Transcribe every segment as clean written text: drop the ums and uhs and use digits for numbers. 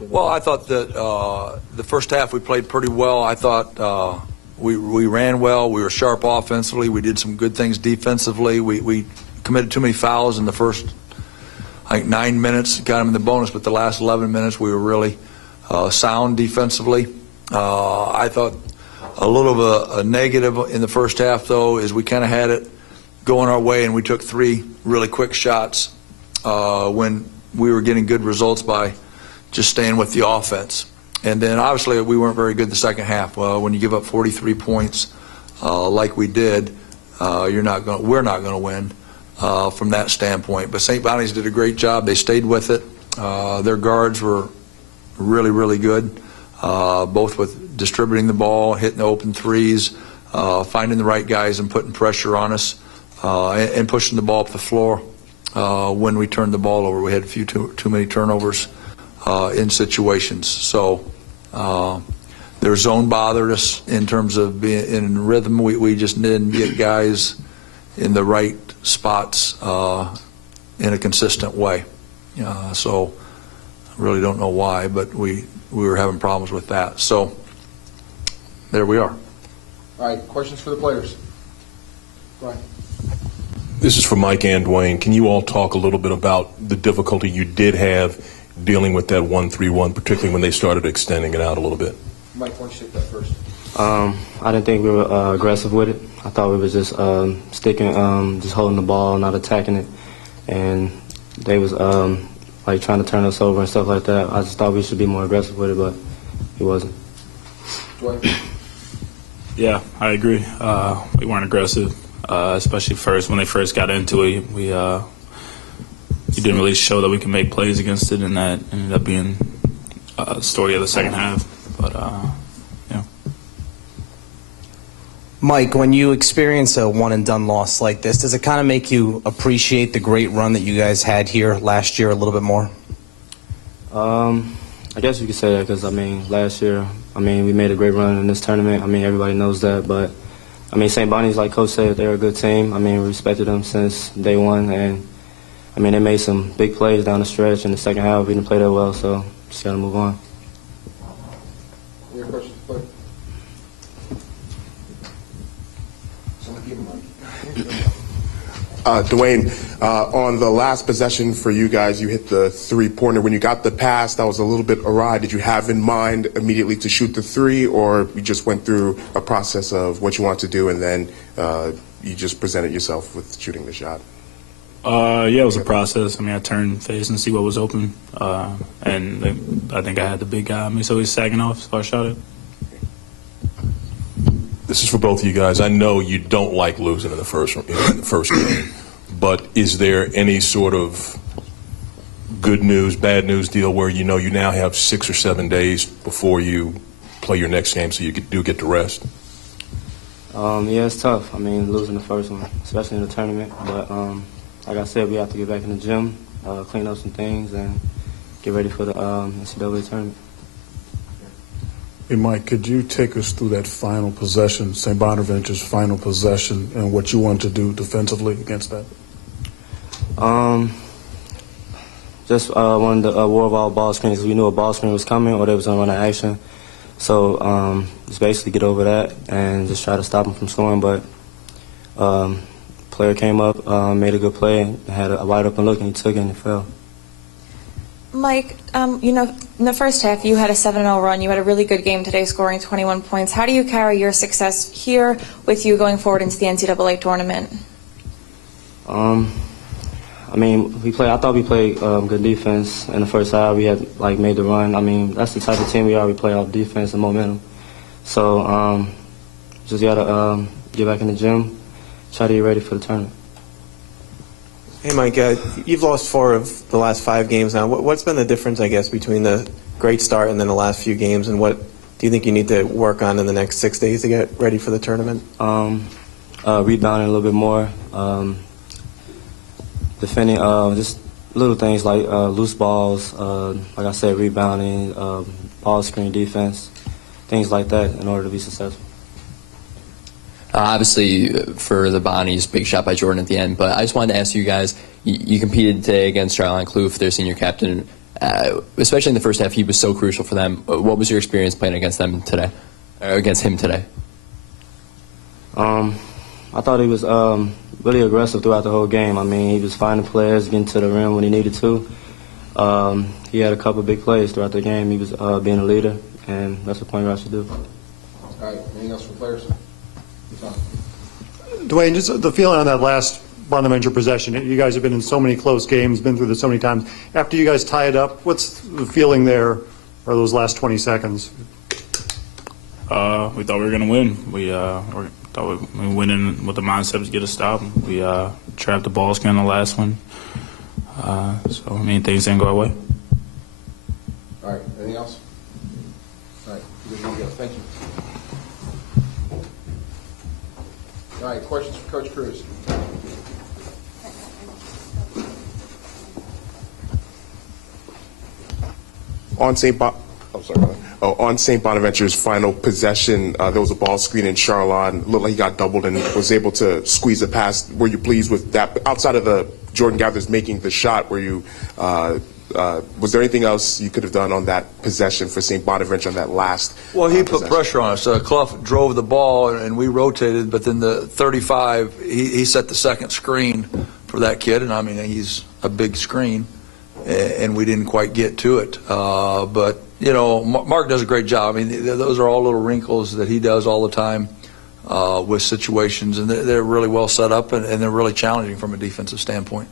Well, I thought that the first half we played pretty well. I thought we ran well. We were sharp offensively. We did some good things defensively. We committed too many fouls in the first, I think, 9 minutes, got them in the bonus, but the last 11 minutes we were really sound defensively. I thought a little of a negative in the first half, though, is we kind of had it going our way, and we took 3 really quick shots when we were getting good results by just staying with the offense. And then obviously we weren't very good the second half. When you give up 43 points like we did, we're not going to win from that standpoint. But St. Bonnie's did a great job. They stayed with it. Their guards were really, really good, both with distributing the ball, hitting the open threes, finding the right guys and putting pressure on us, and pushing the ball up the floor when we turned the ball over. We had a few too many turnovers in situations. So their zone bothered us in terms of being in rhythm. We just didn't get guys in the right spots in a consistent way. So I really don't know why, but we were having problems with that. So there we are. All right, questions for the players? Brian. This is for Mike and Dwayne. Can you all talk a little bit about the difficulty you did have dealing with that 1-3-1, particularly when they started extending it out a little bit? Mike, why don't you take that first? I didn't think we were aggressive with it. I thought we were just sticking, just holding the ball, not attacking it. And they was like trying to turn us over and stuff like that. I just thought we should be more aggressive with it, but he wasn't. Dwayne? Yeah, I agree. We weren't aggressive, especially when they first got into it. We didn't really show that we can make plays against it, and that ended up being the story of the second half. But yeah. Mike, when you experience a one-and-done loss like this, does it kind of make you appreciate the great run that you guys had here last year a little bit more? I guess you could say that because, last year, we made a great run in this tournament. Everybody knows that. But, St. Bonnie's, like Coach said, they're a good team. We respected them since day one. And, they made some big plays down the stretch in the second half. We didn't play that well, so just got to move on. Any questions, please? Dwayne, on the last possession for you guys, you hit the three-pointer. When you got the pass, that was a little bit awry. Did you have in mind immediately to shoot the three, or you just went through a process of what you want to do and then you just presented yourself with shooting the shot? Yeah, it was a process. I turned face and see what was open, and I think I had the big guy on me, so he's sagging off, so I shot it. This is for both of you guys. I know you don't like losing in the first game, but is there any sort of good news, bad news deal where you now have 6 or 7 days before you play your next game, so you do get to rest? Yeah, it's tough. Losing the first one, especially in the tournament. But like I said, we have to get back in the gym, clean up some things, and get ready for the NCAA tournament. Hey, Mike, could you take us through that final possession, St. Bonaventure's final possession, and what you wanted to do defensively against that? Just wanted to war of all ball screens. We knew a ball screen was coming or they was going to run an action. So just basically get over that and just try to stop them from scoring. But player came up, made a good play, had a wide open look, and he took it and it fell. Mike, in the first half you had a 7-0 run. You had a really good game today, scoring 21 points. How do you carry your success here with you going forward into the NCAA tournament? I thought we played good defense in the first half. We had made the run. That's the type of team we are. We play off defense and momentum. So just gotta get back in the gym, try to get ready for the tournament. Hey, Mike, you've lost 4 of the last 5 games now. What's been the difference, I guess, between the great start and then the last few games, and what do you think you need to work on in the next 6 days to get ready for the tournament? Rebounding a little bit more, defending, just little things like loose balls, like I said, rebounding, ball screen defense, things like that in order to be successful. Obviously, for the Bonnies, big shot by Jordan at the end. But I just wanted to ask you guys, you competed today against Charline Kloof, their senior captain. Especially in the first half, he was so crucial for them. What was your experience playing against them today, against him today? I thought he was really aggressive throughout the whole game. I mean, he was finding players, getting to the rim when he needed to. He had a couple big plays throughout the game. He was being a leader, and that's what point guard should do. All right, anything else for players? Dwayne, just the feeling on that last Bonaventure possession. You guys have been in so many close games, been through this so many times. After you guys tie it up, what's the feeling there for those last 20 seconds? We thought we were going to win. We thought we went in with the mindset to get a stop. We trapped the ball screen on the last one. So, I mean, things didn't go our way. All right, anything else? All right, good to go. Thank you. All right, questions for Coach Cruz? On St. on St. Bonaventure's final possession, there was a ball screen in Charlotte. Looked like he got doubled and was able to squeeze it past. Were you pleased with that? Outside of the Jordan Gathers making the shot, were you? Was there anything else you could have done on that possession for St. Bonaventure on that last? Well, he put possession? pressure on us. Clough drove the ball, and we rotated. But then the 35, he set the second screen for that kid, and I mean he's a big screen, and we didn't quite get to it. But you know, Mark does a great job. I mean, those are all little wrinkles that he does all the time with situations, and they're really well set up, and they're really challenging from a defensive standpoint.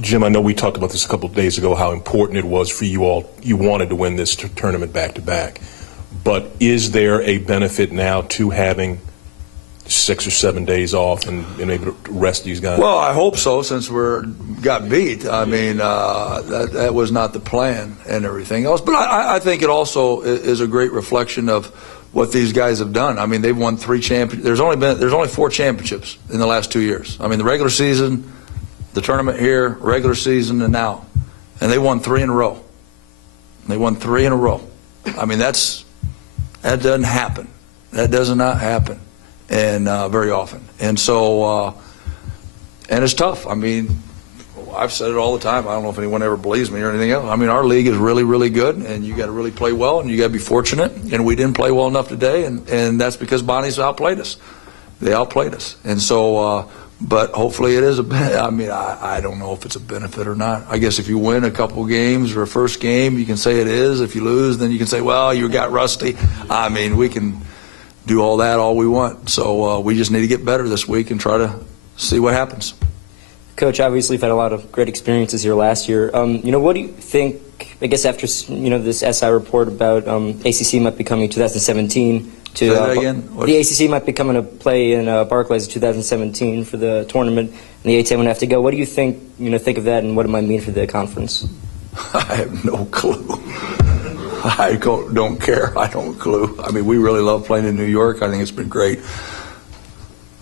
Jim, I know we talked about this a couple of days ago, how important it was for you all. You wanted to win this tournament back-to-back. But is there a benefit now to having 6 or 7 days off and being able to rest these guys? Well, I hope so, since got beat. I mean, that was not the plan and everything else. But I think it also is a great reflection of what these guys have done. I mean, they've won 3 championships. There's only 4 championships in the last 2 years. I mean, the regular season, the tournament here, regular season, and now. And they won 3 in a row. They won 3 in a row. I mean, that doesn't happen. That does not happen, and very often. And so, and it's tough. I mean, I've said it all the time. I don't know if anyone ever believes me or anything else. I mean, our league is really, really good, and you got to really play well, and you got to be fortunate. And we didn't play well enough today, and that's because Bonnie's outplayed us. They outplayed us, and so. But hopefully it is a benefit. I mean, I don't know if it's a benefit or not. I guess if you win a couple games or a first game, you can say it is. If you lose, then you can say, well, you got rusty. I mean, we can do all that all we want. So we just need to get better this week and try to see what happens. Coach, obviously you've had a lot of great experiences here last year. You know, what do you think, I guess after, you know, this SI report about ACC might be coming 2017 to, say that again? the ACC might be coming to play in Barclays in 2017 for the tournament, and the A-10 would have to go. What do you think, think of that, and what it might mean for the conference? I have no clue. I don't care. I don't clue. I mean, we really love playing in New York. I think it's been great.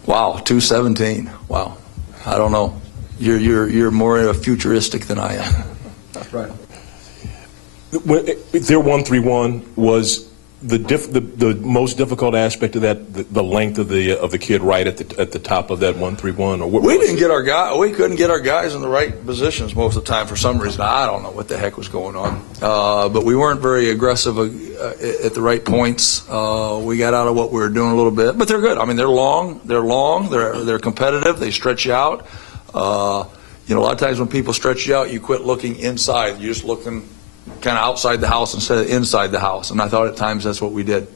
Wow, 217. Wow. I don't know. You're more futuristic than I am. Right. Their 1-3-1 was the most difficult aspect of that, the length of the kid right at the top of that 1-3-1, or what? We didn't get our guy. We couldn't get our guys in the right positions most of the time for some reason. I don't know what the heck was going on, but we weren't very aggressive at the right points. We got out of what we were doing a little bit, but they're good. I mean, they're long. They're competitive. They stretch you out. A lot of times when people stretch you out, you quit looking inside. You're just looking kind of outside the house instead of inside the house, and I thought at times that's what we did.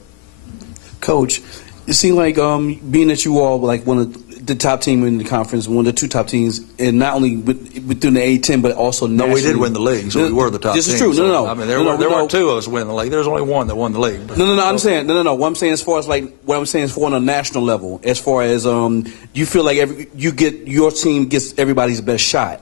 Coach, it seemed like being that you all were like one of the top team in the conference, one of the 2 top teams, and not only within the A-10 but also nationally. No, we did win the league, so we were the top team. This is true. No. I mean, there weren't 2 of us winning the league. There was only 1 that won the league. But, No. I'm saying no. What I'm saying as far as what I'm saying is for on a national level, as far as you feel like your team gets everybody's best shot.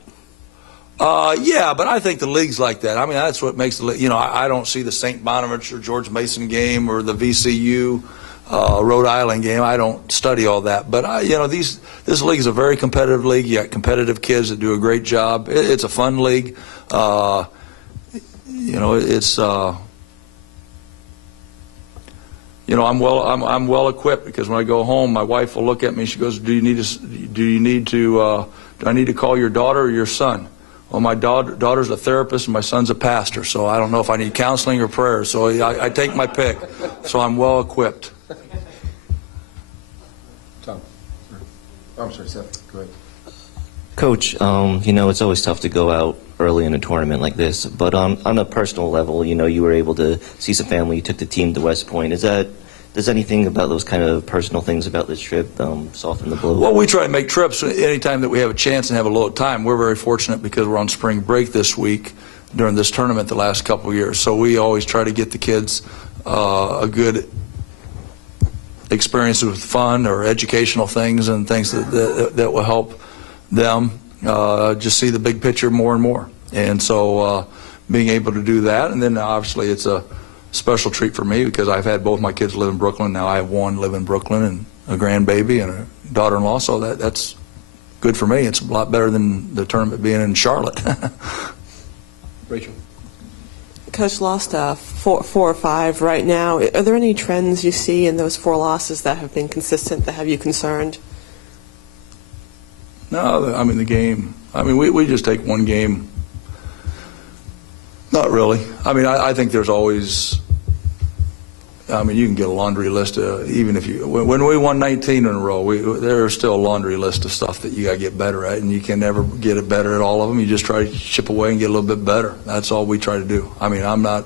Yeah, but I think the league's like that. I mean, that's what makes the league. I don't see the St. Bonaventure George Mason game or the VCU Rhode Island game. I don't study all that. But this league is a very competitive league. You got competitive kids that do a great job. It's a fun league. It's I'm well equipped, because when I go home, my wife will look at me. She goes, "Do I need to call your daughter or your son?" Well, my daughter's a therapist and my son's a pastor, so I don't know if I need counseling or prayer. So I take my pick. So I'm well equipped. Tom. I'm sorry, Seth. Go ahead. Coach, it's always tough to go out early in a tournament like this, but on a personal level, you were able to see some family. You took the team to West Point. Does anything about those kind of personal things about this trip soften the blow? Well, we try to make trips anytime that we have a chance and have a little time. We're very fortunate because we're on spring break this week during this tournament the last couple of years. So we always try to get the kids a good experience with fun or educational things and things that will help them just see the big picture more and more. And so being able to do that, and then obviously it's a special treat for me because I've had both my kids live in Brooklyn. Now I have one live in Brooklyn and a grandbaby and a daughter-in-law, so that's good for me. It's a lot better than the tournament being in Charlotte. Rachel. Coach, lost 4 or 5 right now. Are there any trends you see in those 4 losses that have been consistent that have you concerned? No, I mean the game. I mean we just take one game. Not really. I mean I think there's always. I mean you can get a laundry list even if you when we won 19 in a row. There's still a laundry list of stuff that you got to get better at, and you can never get it better at all of them. You just try to chip away and get a little bit better. That's all we try to do. I mean I'm not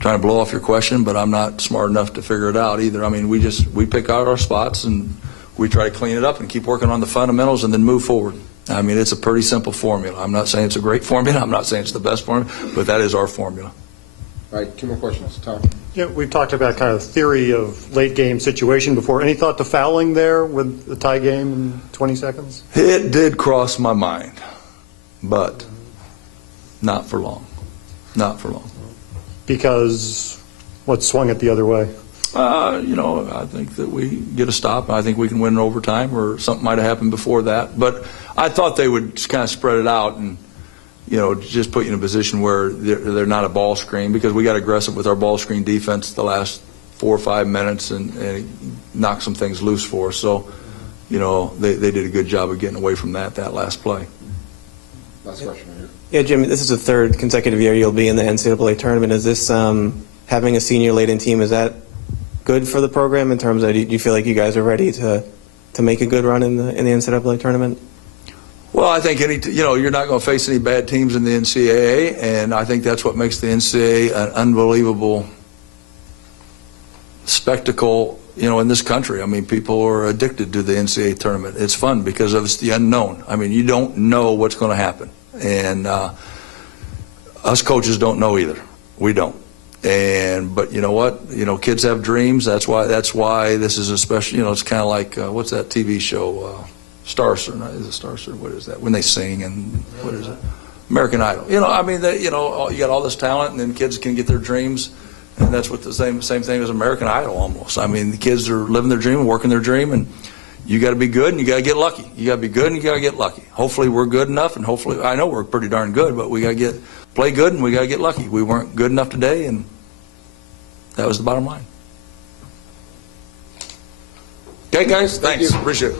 trying to blow off your question, but I'm not smart enough to figure it out either. I mean we pick out our spots and we try to clean it up and keep working on the fundamentals and then move forward. I mean, it's a pretty simple formula. I'm not saying it's a great formula. I'm not saying it's the best formula, but that is our formula. All right, 2 more questions. Tom. Yeah, we've talked about kind of theory of late game situation before. Any thought to fouling there with the tie game in 20 seconds? It did cross my mind, but not for long. Not for long. Because what swung it the other way? I think that we get a stop. I think we can win in overtime, or something might have happened before that. But I thought they would just kind of spread it out and, just put you in a position where they're not a ball screen, because we got aggressive with our ball screen defense the last 4 or 5 minutes and knocked some things loose for us. So, they did a good job of getting away from that last play. Last question here. Yeah, Jim, this is the 3rd consecutive year you'll be in the NCAA tournament. Is this having a senior laden team, is that good for the program in terms of, do you feel like you guys are ready to make a good run in the NCAA tournament? Well, I think you're not going to face any bad teams in the NCAA, and I think that's what makes the NCAA an unbelievable spectacle, in this country. I mean, people are addicted to the NCAA tournament. It's fun because it's the unknown. I mean, you don't know what's going to happen, and us coaches don't know either. We don't. But you know what? Kids have dreams. That's why this is a special. It's kind of like what's that TV show? Starcer. Is it Starcer? What is that? When they sing and what is it? American Idol. I mean, you got all this talent, and then kids can get their dreams, and that's what the same thing as American Idol almost. I mean, the kids are living their dream and working their dream, and you got to be good and you got to get lucky. You got to be good and you got to get lucky. Hopefully, we're good enough, and hopefully, I know we're pretty darn good, but we got to play good and we got to get lucky. We weren't good enough today, and that was the bottom line. Okay, guys, thanks. Appreciate it.